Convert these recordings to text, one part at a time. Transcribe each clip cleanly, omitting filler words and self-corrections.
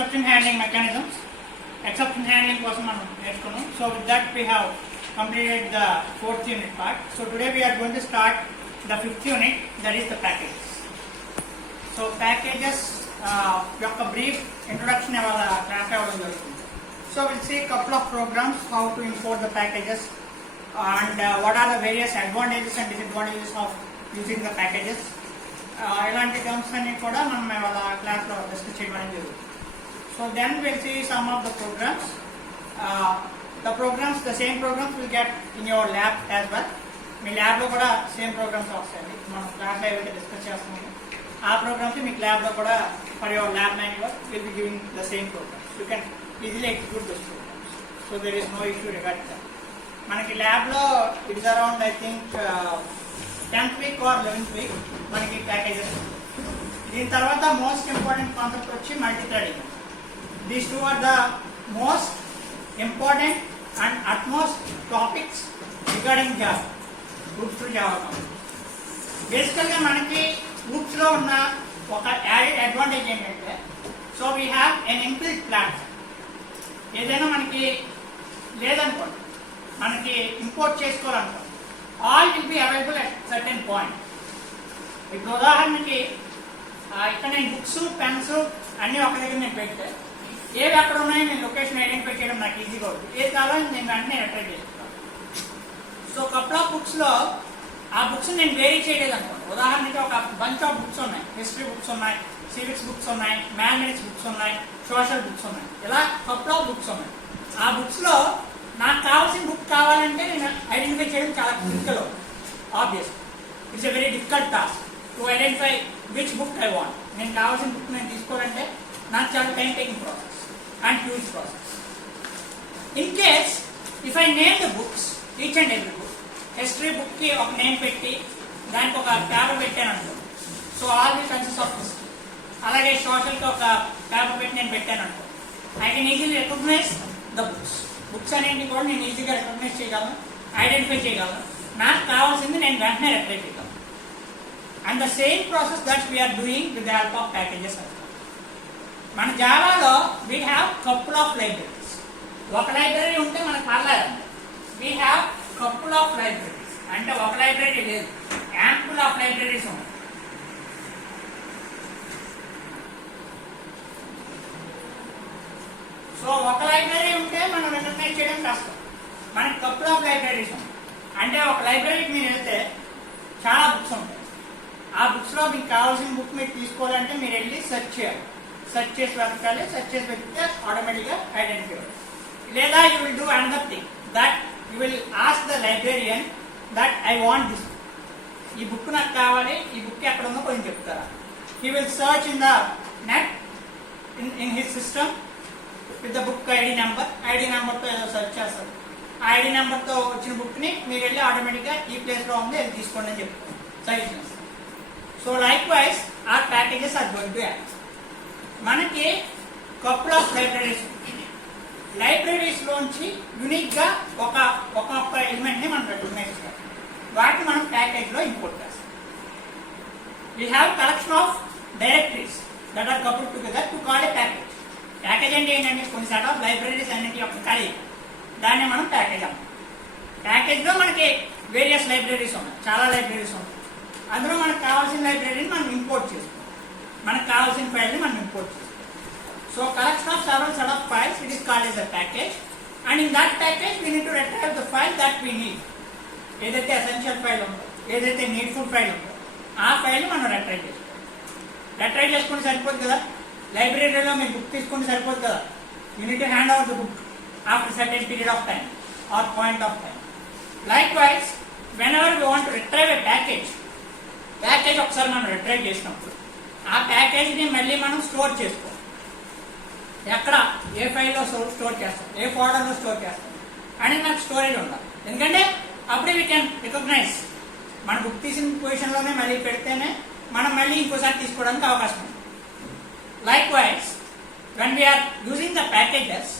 exception handling mechanisms. Exception handling కోసం మనం నేర్చుకున్నాం. So with that we have completed the 4th unit part. So today we are going to start the 5th unit, that is the packages. So packages యొక్క brief introduction ఇవాళ క్లాస్ అవ్వడం జరుగుతుంది. So we'll see a couple of programs how to import the packages and what are the various advantages and disadvantages of using the packages. ఇలాంటి టర్మ్స్ అన్ని కూడా మనం ఇవాళ క్లాస్లో డిస్కస్ చేయడం జరుగుతుంది. So then we'll see some of the programs. The same programs will get in your lab as well. మీ ల్యాబ్లో కూడా సేమ్ ప్రోగ్రామ్స్ వస్తాయి. మనం క్లాస్లో ఏవైతే డిస్కస్ చేస్తున్నామో ఆ ప్రోగ్రామ్స్ మీకు ల్యాబ్లో కూడా for your lab manual will be giving the same programs. You can easily execute this programs. So there is no issue regarding that. మనకి ల్యాబ్లో it is around I think 10th week or 11th week మనకి packages. దీని తర్వాత most important concept వచ్చి multi threading. These two are the most important and utmost topics regarding Java. Groups to Java. Basically, మనకి groups లో ఉన్న ఒక added advantage ఏంటంటే, so we have an inbuilt platform. ఏదైనా మనకి లేదనుకోండి, మనకి ఇంపోర్ట్ చేసుకోవాలనుకోండి, all will be available at certain point. ఇప్పుడు ఉదాహరణకి ఇక్కడ నేను బుక్స్ పెన్స్ అన్ని ఒక దగ్గర నేను పెడితే ఏవి అక్కడ ఉన్నాయో నేను లొకేషన్ ఐడెంటిఫై చేయడం నాకు ఈజీగా అవుతుంది. ఏది కావాలో నేను వెంటనే రిట్రైవ్ చేసుకుంటాను. సో కపుల్ ఆఫ్ బుక్స్లో ఆ బుక్స్ నేను వేరీ చేయలేదు అనుకోండి. ఉదాహరణకి ఒక బంచ్ ఆఫ్ బుక్స్ ఉన్నాయి, హిస్టరీ బుక్స్ ఉన్నాయి, సివిక్స్ బుక్స్ ఉన్నాయి, మ్యాథమెటిక్స్ బుక్స్ ఉన్నాయి, సోషల్ బుక్స్ ఉన్నాయి, ఇలా కపుల్ ఆఫ్ బుక్స్ ఉన్నాయి. ఆ బుక్స్లో నాకు కావాల్సిన బుక్ కావాలంటే నేను ఐడెంటిఫై చేయడం చాలా critical. Obvious it's a very difficult task to identify which book I want. నేను కావాల్సిన బుక్ నేను తీసుకోవాలంటే నాకు చాలా time taking process and huge process. In case if I name the books, each and every book, history book ki oka name petti daniki oka tab pettanu anko, so all will consist of history. Alage social ki oka tab petti nenu pettanu anko, I can easily recognize the books anenti kuda nenu easy ga recognize cheyagalanu, identify cheyagalanu, నాకు కావాల్సింది నేను వెంటనే రిట్రైవ్ చేయగలను. And the same process that we are doing with the help of packages. మన జావాలో we have couple of libraries. ఒక library ఉంటే మనకు పర్లేదు. We have couple of libraries అంటే ఒక లైబ్రరీ లేదు, యాంపుల్ ఆఫ్ లైబ్రరీస్ ఉన్నాయి. సో ఒక లైబ్రరీ ఉంటే మనం రికగ్నైజ్ చేయడం కష్టం. మనకి కపుల్ ఆఫ్ లైబ్రరీస్ ఉన్నాయి. అంటే ఒక లైబ్రరీకి మీరు వెళ్తే చాలా బుక్స్ ఉంటాయి. ఆ బుక్స్లో మీకు కావాల్సిన బుక్ మీరు తీసుకోవాలంటే మీరు వెళ్ళి సెర్చ్ చేయాలి. సెర్చ్ చేసి వెతకాలి. సెర్చ్ చేసి వెతికితే ఆటోమేటిక్గా ఐడెంటిఫై అవుతుంది. లేదా you will do another thing that you will ask the librarian that I want this book. ఈ బుక్ నాకు కావాలి, ఈ బుక్ ఎక్కడ ఉందో కొంచెం చెప్తారా. He will search in the net in his system with the book ID నెంబర్తో ఏదో సెర్చ్ చేస్తారు. ఆ ఐడి నెంబర్తో వచ్చిన బుక్ని మీరు వెళ్ళి ఆటోమేటిక్గా ఈ ప్లేస్లో ఉంది అది తీసుకోండి అని చెప్తారు, suggestions. So likewise our packages are going to act. మనకి కపుల్ ఆఫ్ లైబ్రరీస్ లోంచి యూనిక్ గా ఒక్కొక్క ఎలిమెంట్ ని మనం రికగ్నైజ్ చేయాలి. వాటిని మనం ప్యాకేజ్ లో ఇంపోర్ట్ చేస్తాం. We have collection of directories that are coupled together to call a package. Package అంటే ఏంటంటే కొన్ని సెట్ ఆఫ్ లైబ్రరీస్ అన్నింటి యొక్క కలయిక, దాన్ని మనం ప్యాకేజ్ అన్నాం. ప్యాకేజ్ లో మనకి వేరియస్ లైబ్రరీస్ ఉన్నాయి, చాలా లైబ్రరీస్ ఉన్నాయి. అందులో మనకు కావాల్సిన లైబ్రరీని మనం ఇంపోర్ట్ చేసుకోవాలి. మనకు కావాల్సిన ఫైల్ని మనం ఇంపోర్ట్ చేసుకోవాలి. So collection of several set of files, it is called as a package, and in that package we need to retrieve the file that we need. ఏదైతే ఎసెన్షియల్ ఫైల్ ఉందో, ఏదైతే నీడ్ఫుల్ ఫైల్ ఉందో ఆ ఫైల్ని మనం రిట్రైవ్ చేసుకోవాలి. రిట్రైవ్ చేసుకుంటే సరిపోదు కదా, లైబ్రరీలో మీరు బుక్ తీసుకుంటే సరిపోదు కదా. You need to hand over the book after certain period of time or point of time. Likewise whenever we want to retrieve a package ఒకసారి మనం రిట్రైవ్ చేసినప్పుడు ఆ ప్యాకేజ్ని మళ్ళీ మనం స్టోర్ చేసుకోవాలి. ఎక్కడ ఏ ఫైల్లో స్టోర్ చేస్తాం, ఏ ఫోల్డర్లో స్టోర్ చేస్తాం అనేది మనకు స్టోరేజ్ ఉండాలి. ఎందుకంటే అప్పుడే వీ కెన్ రికగ్నైజ్. మన బుక్ తీసిన పొజిషన్లోనే మళ్ళీ పెడితేనే మనం మళ్ళీ ఇంకోసారి తీసుకోవడానికి అవకాశం ఉంది. Likewise when we're using the packages,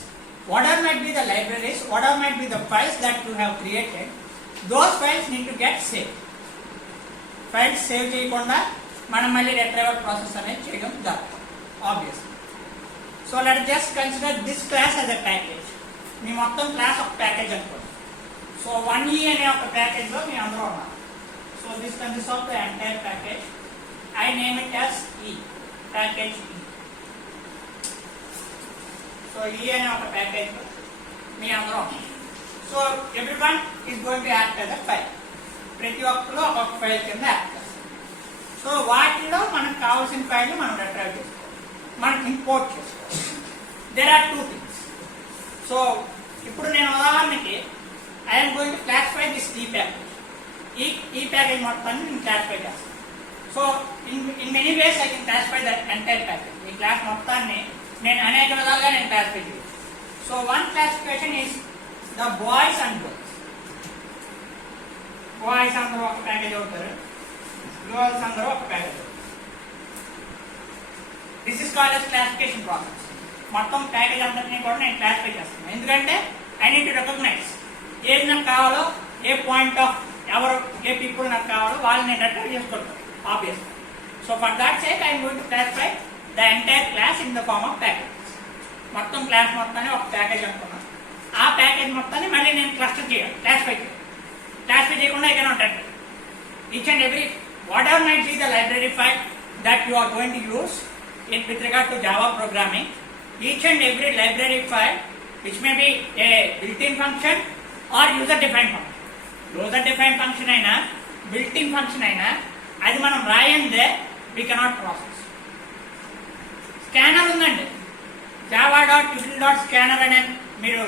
whatever might be the libraries, whatever might be the files that you have created, those files need to get saved. Files save చేయకుండా మనం మళ్ళీ రిట్రైవల్ ప్రాసెస్ అనేది చేయడం జరుగుతుంది, obviously. So let just consider this class as a package. మీ మొత్తం class ఒక ప్యాకేజ్ అనుకోండి. సో 1E అనే ఒక ప్యాకేజ్ లో మీ అందరూ ఉన్నారు. So this consist of the entire package. I name it as E, package E. So E అనే ఒక ప్యాకేజ్ లో మీ అందరూ ఉన్నారు. So everyone is going to act as a file. ప్రతి ఒక్కరు ఒక్కొక్క ఫైల్ కింద యాక్ట్ చేస్తారు. సో వాటిలో మనకు కావాల్సిన ఫైల్ మనం రిట్రైవ్ చేసుకోవాలి, మనం ఇంపోర్ట్ చేసుకోవాలి. There are 2 things. సో ఇప్పుడు నేను ఉదాహరణకి I'm going to classify this ఈ ప్యాకేజ్. ఈ ప్యాకేజ్ మొత్తాన్ని నేను క్లాసిఫై చేస్తాను. So in many ways I can classify that entire package. ఈ క్లాస్ మొత్తాన్ని నేను అనేక విధాలుగా నేను క్లాసిఫై చేయవచ్చు. So one classification is the boys and girls. Boys అందరూ ఒక ప్యాకేజ్ అవుతారు, గర్ల్స్ అందరూ ఒక ప్యాకేజ్ అవుతారు. This is called as classification process. మొత్తం ప్యాకేజ్ అంతటినీ కూడా నేను క్లాసిఫై చేస్తాను. ఎందుకంటే ఐ నీడ్ టు రికగ్నైజ్ ఏది నాకు కావాలో, ఏ పాయింట్ ఆఫ్ ఎవరు ఏ పీపుల్ నాకు కావాలో వాళ్ళని నేను రిట్రైవ్ చేసుకుంటాను obviously. So for that sake I'm going to classify the entire class in the form of package. మొత్తం క్లాస్ మొత్తాన్ని ఒక ప్యాకేజ్ అనుకున్నాను. ఆ ప్యాకేజ్ మొత్తాన్ని మళ్ళీ నేను క్లస్టర్ చేయాలి, క్లాసిఫై చేయాలి. క్లాసిఫై చేయకుండా I cannot enter each and every whatever might be the library file that you are going to use in with regard to Java programming. Each and every library file which may be a built-in function or user-defined function. User-defined function aina, built-in function aina, adi manam rayande we cannot process. Scanner undandi, java.util.scanner ane meeru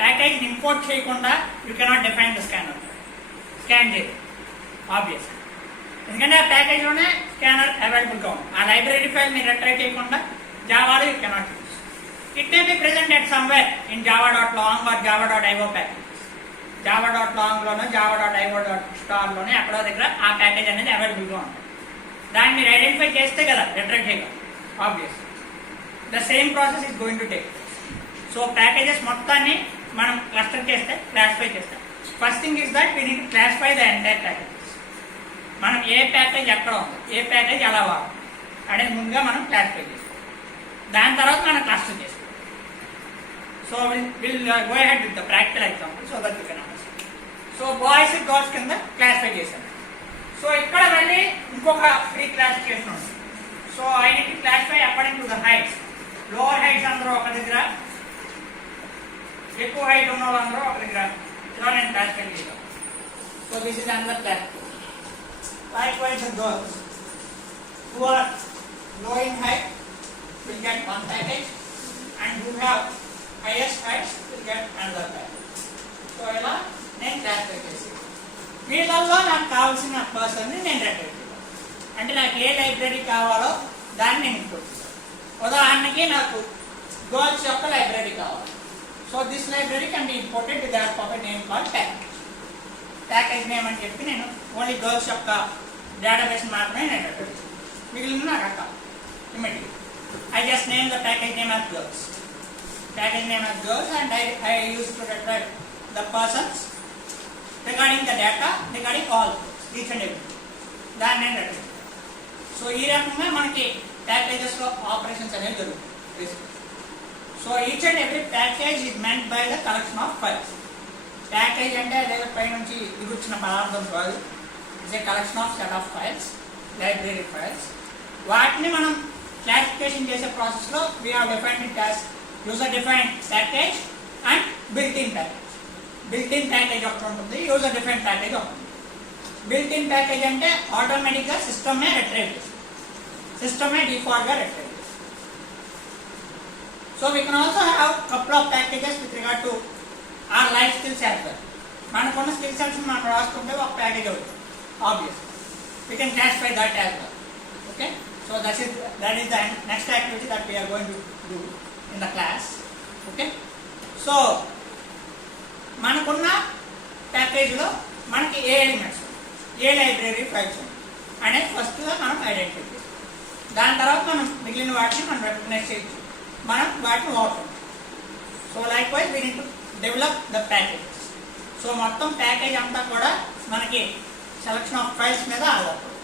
package import cheyakunda you cannot define the scanner. Scan cheyadu obviously. ఎందుకంటే ఆ ప్యాకేజ్లోనే స్కానర్ అవైలబుల్గా ఉంది. ఆ library file మీరు retrieve చేయకుండా జావాలో you cannot use. It may be present at somewhere in java.long or java.io package. java.longలోనో java.io.starలోనే ఎక్కడో దగ్గర ఆ ప్యాకేజ్ అనేది అవైలబుల్గా ఉంటుంది. దాన్ని మీరు ఐడెంటిఫై చేస్తే కదా రిట్రైవ్ చేయగలరు obvious. The same process is going to take. So packages మొత్తాన్ని మనం క్లస్టర్ చేస్తే, క్లాసిఫై చేస్తే, first thing is that we need to classify the entire package. మనం ఏ ప్యాకేజ్ ఎక్కడ ఉంది, ఏ ప్యాకేజ్ ఎలా వాడు అనేది ముందుగా మనం క్లాసిఫై చేసుకోవాలి. దాని తర్వాత మనం క్లస్టర్ చేసుకోవాలి. So will go ahead with the practical example so that you can understand. So boys girls కింద క్లాసిఫై చేశాను. సో ఇక్కడ మళ్ళీ ఇంకొక ఫ్రీ క్లాసిఫికేషన్ ఉంది. So I need to classify according to the heights. Lower heights అందరూ ఒక దగ్గర, ఎక్కువ హైట్ ఉన్న వాళ్ళందరూ ఒక దగ్గర. ఇలా నేను క్లాసిఫై చేశాను. So this is another classification. Likewise, the girls who are low in height will get one package, and who have highest height will get another package. So, ఇలా నేను క్లాసిఫై చేసి వీళ్ళల్లో నాకు కావాల్సిన పర్సన్ని నేను రిట్రైవ్ చేయాలి. అంటే నాకు ఏ లైబ్రరీ కావాలో దాన్ని నేను ఇంపోర్ట్ చేయాలి. ఉదాహరణకి నాకు గర్ల్స్ యొక్క లైబ్రరీ కావాలి. So this library can be imported with the help of a name called package. Package name అని చెప్పి నేను ఓన్లీ గర్ల్స్ యొక్క డేటాబేస్ మాత్రమే నేను రిట్రైవ్ చేస్తాను. మిగిలిన నాకు అక్క immediately I just name the package name as girls. Package name as girls, and I used to retrieve the persons regarding the data regarding all each and every. దాన్ని నేను రిట్రైవ్. సో ఈ రకంగా మనకి ప్యాకేజెస్ లో ఆపరేషన్స్ అనేవి జరుగుతాయి. So each and every package is meant by the collection of files. Package అంటే అదే పై నుంచి దిగుచ్చిన పదార్థం కాదు. It's a collection of set of files, library files. వాటిని మనం క్లాసిఫికేషన్ చేసే ప్రాసెస్లో we have defined it as user defined package and built in package. Built in package ఒకటి ఉంటుంది, యూజర్ డిఫైన్డ్ ప్యాకేజ్ ఒకటి ఉంటుంది. బిల్ట్ ఇన్ ప్యాకేజ్ అంటే ఆటోమేటిక్గా సిస్టమే రిట్రైవ్ చేస్తుంది, సిస్టమే డిఫాల్ట్గా రిట్రైవ్ చేస్తుంది. So we can also have couple of packages with regard to our life skills as well. మనకున్న స్కిల్ సెట్స్ మనం రాసుకుంటే ఒక ప్యాకేజ్ అవుతుంది obvious. We can classify that as well. Okay, so that is the next activity that we are going to do in the class. Okay, so మనకున్న ప్యాకేజ్లో మనకి ఏ elements, a library files అనేది ఫస్ట్గా మనం ఐడెంటిఫై చేస్తాం. దాని తర్వాత మనం మిగిలిన వాటిని మనం రికగ్నైజ్ చేయొచ్చు, మనం వాటిని వాడుతాం. So likewise we need to develop the packages. So మొత్తం ప్యాకేజ్ అంతా కూడా మనకి సెలక్షన్ ఆఫ్ ఫైల్స్ మీద ఆధారపడుతుంది.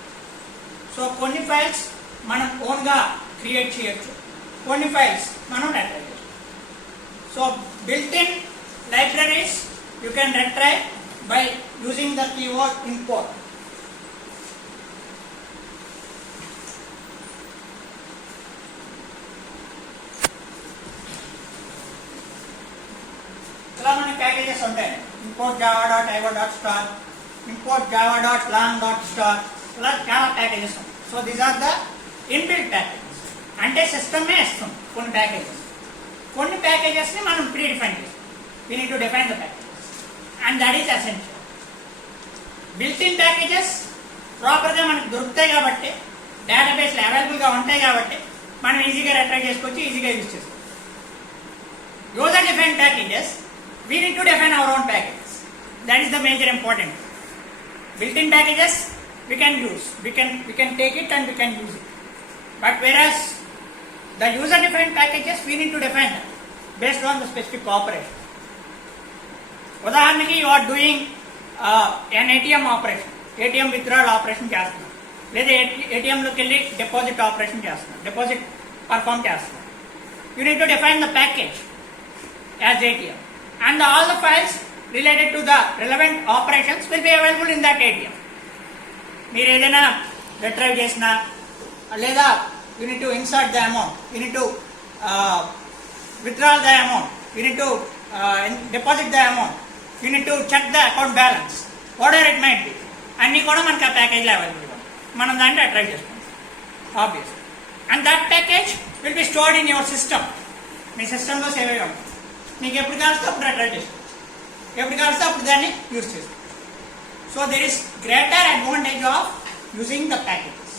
సో కొన్ని ఫైల్స్ మనం ఓన్గా క్రియేట్ చేయొచ్చు, కొన్ని ఫైల్స్ మనం రిట్రైవ్ చేస్తాం. So built in libraries you can retrieve by using the keyword import. ఇలా మనకి ప్యాకేజెస్ ఉంటాయి. import java.ivo.star, import java.lang.star, ఇలా చాలా ప్యాకేజెస్ ఉంటాయి. So these are the inbuilt packages. అంటే సిస్టమే ఇస్తుంది కొన్ని ప్యాకేజెస్. కొన్ని ప్యాకేజెస్ని మనం ప్రీ డిఫైన్ చేస్తాం. We need to define the packages and that is essential. Built in packages ప్రాపర్గా మనకు దొరుకుతాయి కాబట్టి, డేటాబేస్లో అవైలబుల్గా ఉంటాయి కాబట్టి మనం ఈజీగా రిట్రైవ్ చేసుకోవచ్చు, ఈజీగా యూజ్ చేసుకోవచ్చు. User define packages we need to define our own packages. That is the major important. Built-in packages we can use, we can take it and we can use it. But whereas the user-defined packages we need to define them based on the specific operation. ఉదాహరణకి you are doing an ATM operation, ATM withdrawal operation చేస్తున్నాం, లేదా ATMలోకి వెళ్ళి deposit operation చేస్తున్నాం, deposit perform చేస్తున్నాం. You need to define the package as ATM. And all the files related to the relevant operations will be available in that ATM. మీరు ఏదైనా రిట్రైవ్ చేసినా లేదా you need to insert the amount, you need to withdraw the amount, you need to deposit the amount, you need to check the account balance, whatever it might be, అన్నీ కూడా మనకి ఆ ప్యాకేజ్లో అవైలబుల్గా మనం దాన్ని రిట్రైవ్ చేసుకుంటాం obvious. And that package will be stored in your system. మీ సిస్టంలో సేవ్ అయ్యి ఉంటుంది. మీకు ఎప్పుడు కావాల్స్తే అప్పుడు రిట్రైవ్ చేసుకోవచ్చు, ఎప్పుడు కావాల్స్తే అప్పుడు దాన్ని యూజ్ చేసుకోవచ్చు. So there is greater advantage of using the packages.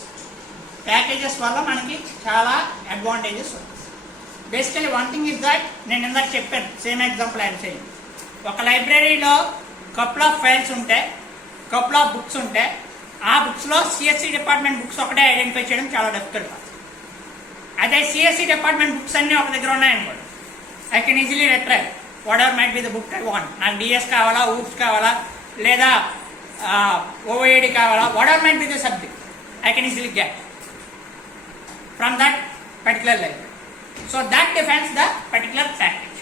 Packages వల్ల మనకి చాలా అడ్వాంటేజెస్ ఉంటాయి. Basically one thing is that, నేను ఇందాక చెప్పాను, సేమ్ ఎగ్జాంపుల్ ఐఎమ్ సేయింగ్. ఒక లైబ్రరీలో కపుల్ ఆఫ్ ఫైల్స్ ఉంటాయి, కపుల్ ఆఫ్ బుక్స్ ఉంటాయి. ఆ బుక్స్లో సిఎస్సి డిపార్ట్మెంట్ బుక్స్ ఒకటే ఐడెంటిఫై చేయడం చాలా డిఫికల్ట్. అదే సిఎస్సి డిపార్ట్మెంట్ బుక్స్ అన్నీ ఒక దగ్గర ఉన్నాయనుకోండి, I can easily retrieve whatever might be the book I want. నాకు డిఎస్ కావాలా, ఊప్స్ కావాలా, లేదా ఓఏడి కావాలా, whatever might be the subject, I can easily get from that particular library. So that defines the particular package.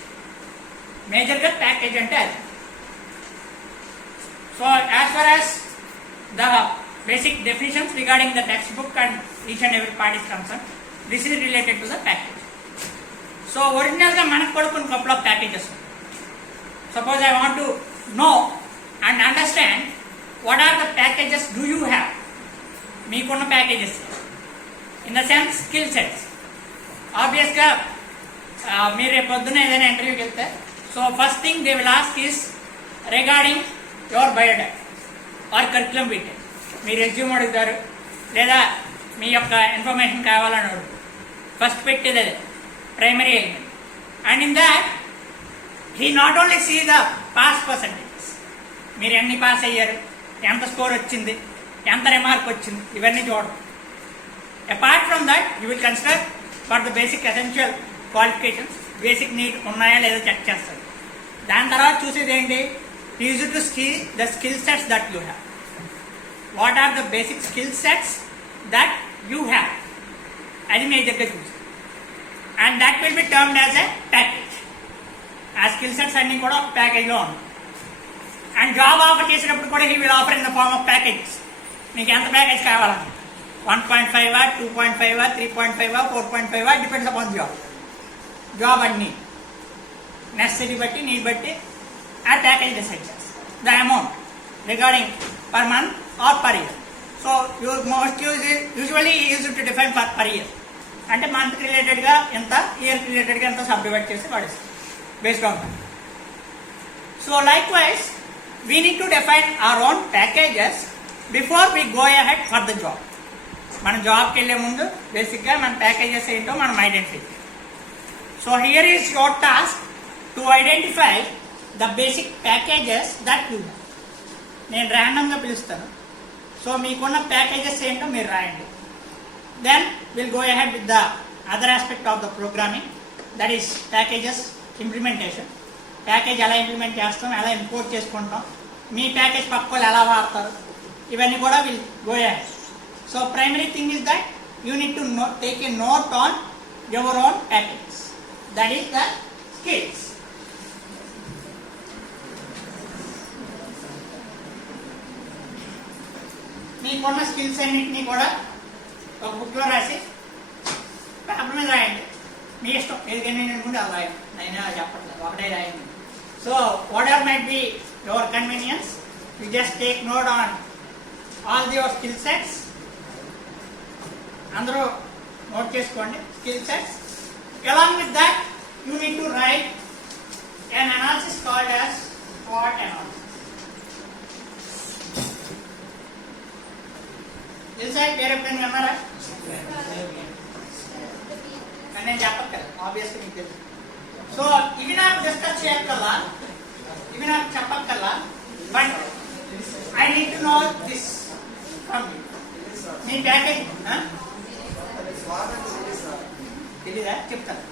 మేజర్గా ప్యాకేజ్ అంటే అది. So as far as the basic definitions regarding the textbook and each and every part is concerned, this is related to the package. So ఒరిజినల్గా మనకు కూడా కొన్ని couple of packages. Suppose I want to know and understand what are the packages do you have. మీకున్న packages in the sense skill sets. ఆబ్వియస్గా మీరు రేపు పొద్దున్న ఏదైనా ఇంటర్వ్యూకి వెళ్తే, so first thing they will ask is regarding your biodata or curriculum vitae. మీ resume అడుగుతారు, లేదా మీ యొక్క ఇన్ఫర్మేషన్ కావాలని అడుగుతారు. ఫస్ట్ పెట్టేది అదే primary element, and in that he not only see the pass percentages, మీరు ఎన్ని పాస్ అయ్యారు, ఎంత స్కోర్ వచ్చింది, ఎంత రిమార్క్ వచ్చింది, ఇవన్నీ చూడడం. Apart from that you will consider for the basic essential qualifications, basic need ఉన్నాయా లేదా చెక్ చేస్తారు. దాని తర్వాత చూసేది ఏంటి, use to see the skill sets that you have. What are the basic skill sets that you have, అది మేజర్గా చూసి. And that will be termed as a package. ఆ స్కిల్ సెట్స్ అన్ని కూడా ఒక ప్యాకేజ్లో ఉన్నాయి. అండ్ జాబ్ ఆఫర్ చేసినప్పుడు కూడా he will offer in the form of packages. మీకు ఎంత ప్యాకేజ్ కావాలని, 1.5 2.5 3.5 4.5 డిపెండ్స్ అపాన్ జాబ్ అన్ని నెసెసిటీ బట్టి, నీడ్ బట్టి ఆ ప్యాకేజ్ డిసైడ్ చేస్తారు. The amount regarding per month or per year. So usually use to define per year. అంటే మంత్కి రిలేటెడ్గా ఎంత, ఇయర్కి రిలేటెడ్గా ఎంత సబ్ డివైడ్ చేసి వాడిస్తాం based on that. So likewise we need to define our own packages before we go ahead for the job. మన జాబ్కి వెళ్ళే ముందు బేసిక్గా మన ప్యాకేజెస్ ఏంటో మనం identify. So here is your task to identify the basic packages that you have. నేను ర్యాండమ్గా పిలుస్తాను, సో మీకున్న ప్యాకేజెస్ ఏంటో మీరు రాయండి. Then we'll go ahead with the other aspect of the programming, that is packages implementation. Package ఎలా ఇంప్లిమెంట్ చేస్తాం, ఎలా ఇంపోర్ట్ చేసుకుంటాం, మీ ప్యాకేజ్ పక్కలు ఎలా వాడతారు, ఇవన్నీ కూడా will go ahead. So primary thing is that you need to take a note on your own packages. That is the skills. మీకున్న స్కిల్స్ అన్నింటినీ కూడా ఒక బుక్లో రాసి పేపర్ మీద రాయండి. మీ ఇష్టం ఏదికైనా అనుకుంటే అలా రాయండి, అయినా చెప్పట్లేదు, ఒకటే రాయండి. So what ever might be your convenience, you just take note on all your skill sets. అందరూ నోట్ చేసుకోండి skill sets. Along with that, you need to write an analysis called as SWOT analysis. This side, where you can remember? And then Japakal, obviously. So, even I discuss Chapakala, even I Chapakala, but I need to know this from you. Me package, huh? తెలీదా? చెప్తాను.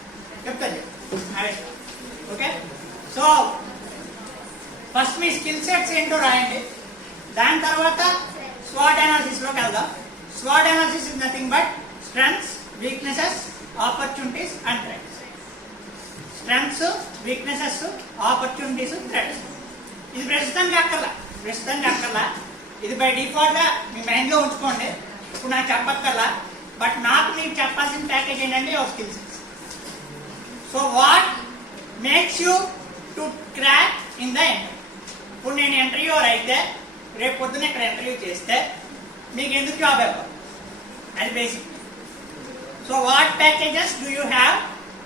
Okay, so first మీ skill sets ఏంటో రాయండి. దాని తర్వాత స్వాట్ అనాలిసిస్లోకి వెళ్దాం. Swat analysis is nothing but strengths, weaknesses, opportunities and threats. Strengths, weaknesses, opportunities, threats. ఇది ప్రస్తుతానికి అక్కర్లా. ఇది బై డిఫాల్ట్గా మీ మైండ్లో ఉంచుకోండి. ఇప్పుడు నాకు చెప్పక్కర్లా, బట్ నాకు మీకు చెప్పాల్సిన ప్యాకేజ్ ఏంటంటే your skill sets. So what makes you to crack in the interview. ఇప్పుడు నేను ఇంటర్వ్యూర్ అయితే రేపు పొద్దున ఇక్కడ ఇంటర్వ్యూ చేస్తే మీకు ఎందుకు జాబ్ ఇవ్వాలి, అది basic. So what packages do you have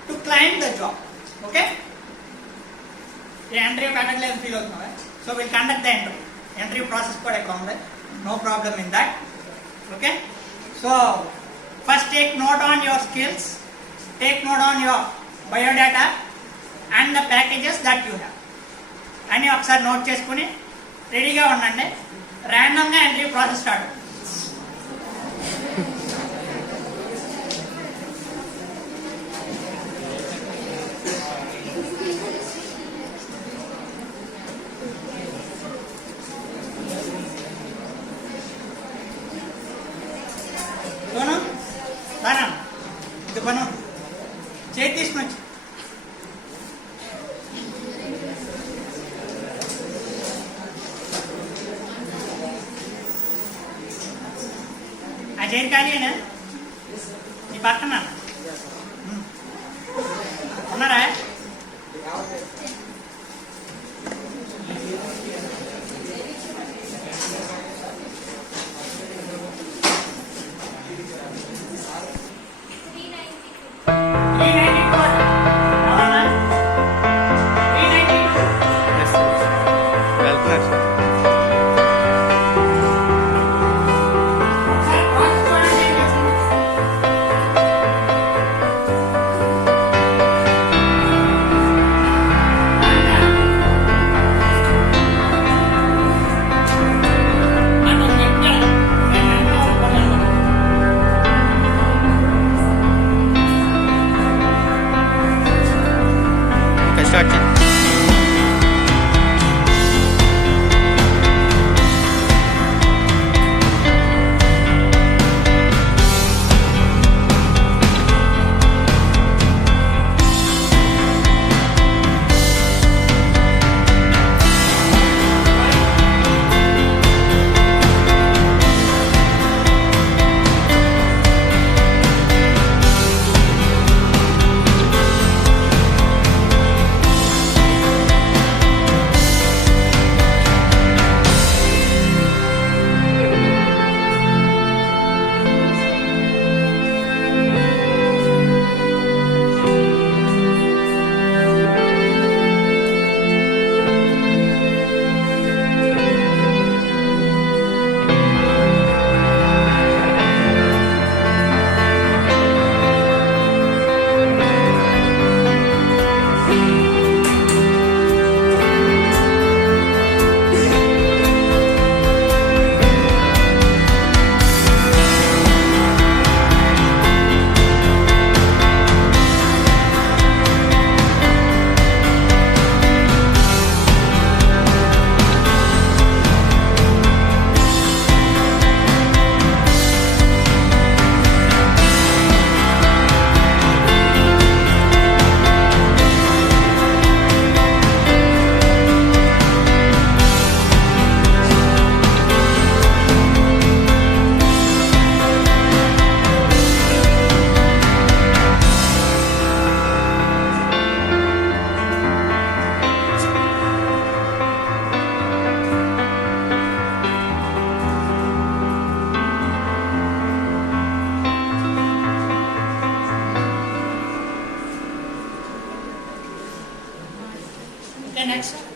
to claim the job. Okay, interview పెట్టలేదు ఫీల్ అవుతున్నావా? So will conduct the interview process కూడా ఇక్కడ ఉంది, no problem in that. Okay, so first take note on your skills, take note on your biodata and the packages that you have. అని ఒకసారి నోట్ చేసుకుని రెడీగా ఉండండి. ర్యాండమ్గా ఎంట్రీ ప్రాసెస్ స్టార్ట్. ఇది మనం చేతి తీసుకుని వచ్చి ఆ చేతి ఖాళీనా నీ పక్కన ఉన్నారా? next